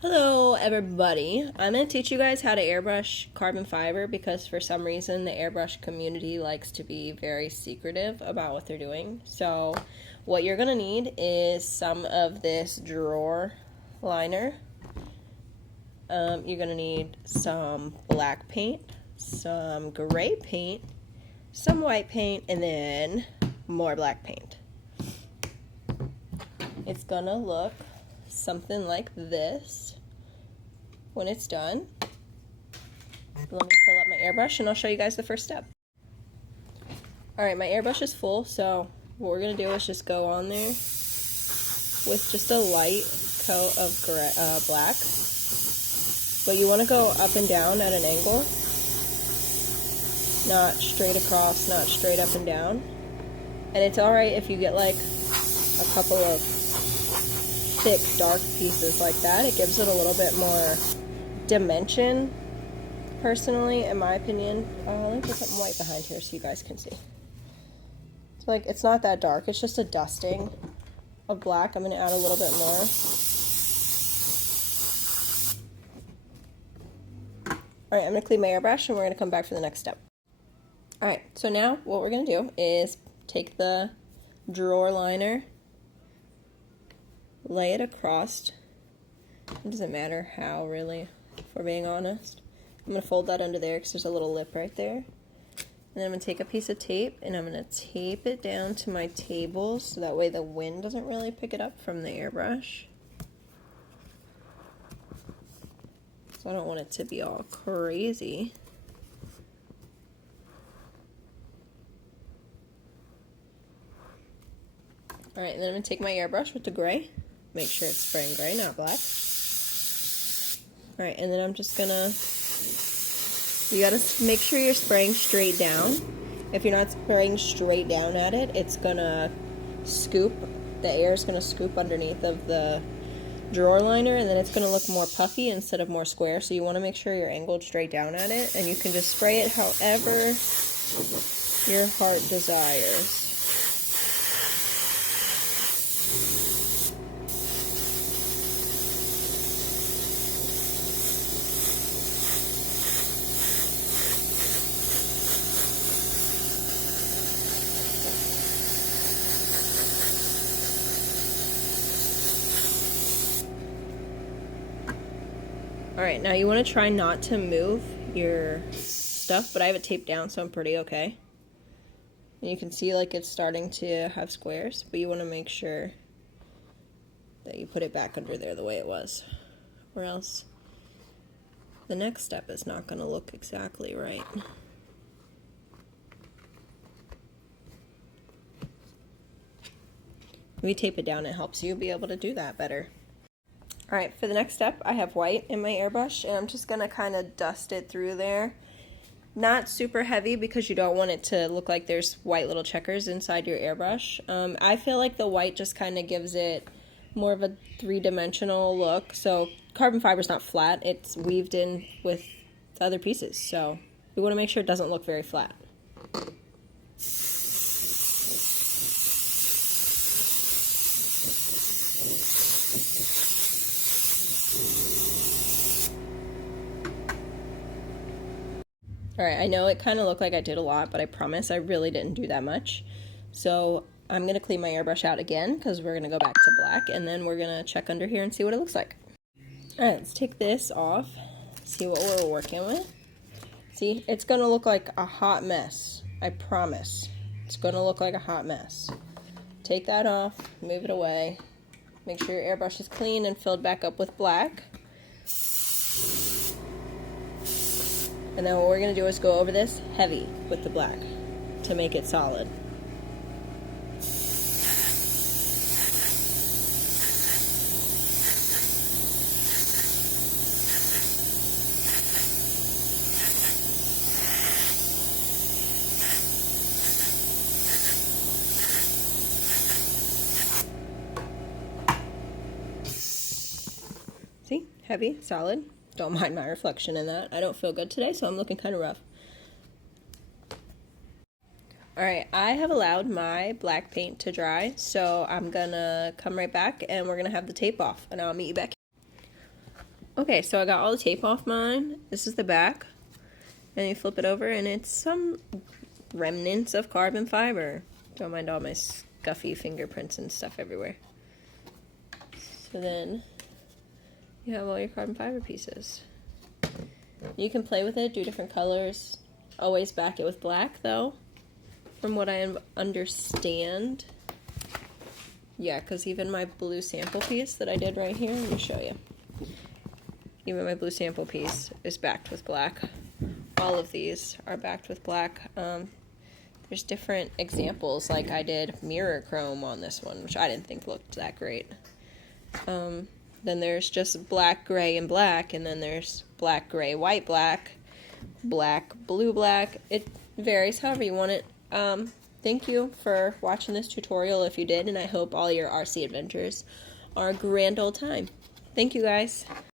Hello everybody, I'm going to teach you guys how to airbrush carbon fiber because for some reason the airbrush community likes to be very secretive about what they're doing. So what you're going to need is some of this drawer liner. You're going to need some black paint, some gray paint, some white paint, and then more black paint. It's going to look something like this when it's done. Let me fill up my airbrush and I'll show you guys the first step. Alright, my airbrush is full, so what we're going to do is just go on there with just a light coat of black. But you want to go up and down at an angle, not straight across, not straight up and down. And it's alright if you get like a couple of thick, dark pieces like that. It gives it a little bit more dimension, personally, in my opinion. Let me put something white behind here so you guys can see. It's like, it's not that dark, it's just a dusting of black. I'm going to add a little bit more. Alright, I'm going to clean my airbrush and we're going to come back for the next step. Alright, so now what we're going to do is take the drawer liner, lay it across. It doesn't matter how, really, if we're being honest. I'm going to fold that under there because there's a little lip right there. And then I'm going to take a piece of tape and I'm going to tape it down to my table so that way the wind doesn't really pick it up from the airbrush. So I don't want it to be all crazy. Alright, and then I'm going to take my airbrush with the gray. Make sure it's spraying gray, not black. Alright, and then I'm just gonna, you gotta make sure you're spraying straight down. If you're not spraying straight down at it, it's gonna scoop, the air is gonna scoop underneath of the drawer liner, and then it's gonna look more puffy instead of more square. So you wanna make sure you're angled straight down at it, and you can just spray it however your heart desires. Alright, now you want to try not to move your stuff, but I have it taped down so I'm pretty okay. And you can see like it's starting to have squares, but you want to make sure that you put it back under there the way it was, or else the next step is not going to look exactly right. When you tape it down, it helps you be able to do that better. Alright, for the next step, I have white in my airbrush, and I'm just going to kind of dust it through there. Not super heavy because you don't want it to look like there's white little checkers inside your airbrush. I feel like the white just kind of gives it more of a three-dimensional look. So carbon fiber is not flat, it's weaved in with other pieces, so we want to make sure it doesn't look very flat. Alright, I know it kind of looked like I did a lot, but I promise I really didn't do that much. So I'm going to clean my airbrush out again because we're going to go back to black, and then we're going to check under here and see what it looks like. Alright, let's take this off, see what we're working with. See, it's going to look like a hot mess, I promise. It's going to look like a hot mess. Take that off, move it away, make sure your airbrush is clean and filled back up with black. And then what we're going to do is go over this heavy with the black to make it solid. See? Heavy, solid. Don't mind my reflection in that. I don't feel good today, so I'm looking kind of rough. Alright, I have allowed my black paint to dry, so I'm gonna come right back and we're gonna have the tape off, and I'll meet you back. Okay, so I got all the tape off mine. This is the back. And you flip it over and it's some remnants of carbon fiber. Don't mind all my scuffy fingerprints and stuff everywhere. So then you have all your carbon fiber pieces. You can play with it, do different colors. Always back it with black though, from what I understand. Yeah, because even my blue sample piece that I did right here, let me show you. Even my blue sample piece is backed with black. All of these are backed with black. There's different examples, like I did mirror chrome on this one, which I didn't think looked that great. Then there's just black, gray, and black, and then there's black, gray, white, black, black, blue, black. It varies however you want it. Thank you for watching this tutorial if you did, and I hope all your RC adventures are a grand old time. Thank you guys.